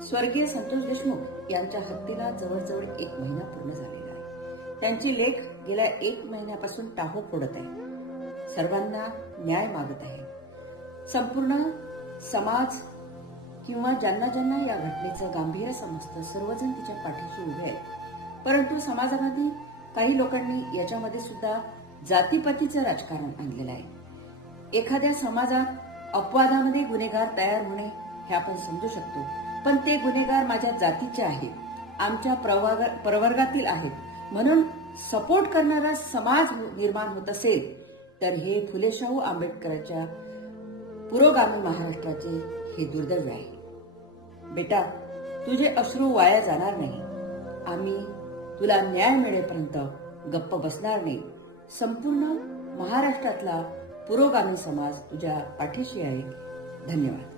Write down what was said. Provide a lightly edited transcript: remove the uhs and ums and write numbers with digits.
स्वर्गीय संतोष देशमुख यांच्या हत्येला जवळजवळ 1 महिना पूर्ण झालेला आहे. त्यांची लेख गेल्या 1 महिन्यापासून टाहो फोडत आहे. सर्वांना न्याय मागत आहे. संपूर्ण समाज किंवा ज्यांना ज्यांना या घटनेचं गांभीर्य समजतं सर्वजण तिच्या पाठीशी उभे आहेत. परंतु समाजामध्ये काही लोकांनी याच्यामध्ये सुद्धा जातीपातीचं राजकारण आणलेलं आहे. एखाद्या समाजात अपवादामध्ये गुन्हेगार तयार होणे हे आपण समजू शकतो, पण ते गुन्हेगार माझ्या जातीचे आहेत, आमच्या प्रवर्गातील आहेत म्हणून सपोर्ट करणारा समाज निर्माण होत असेल तर हे फुले शाहू आंबेडकरांच्या पुरोगामी महाराष्ट्राचे हे दुर्दैव आहे. बेटा, तुझे अश्रू वाया जाणार नाही. आम्ही तुला न्याय मिळेपर्यंत गप्प बसणार नाही. संपूर्ण महाराष्ट्रातला पुरोगामी समाज तुझ्या पाठीशी आहे. धन्यवाद.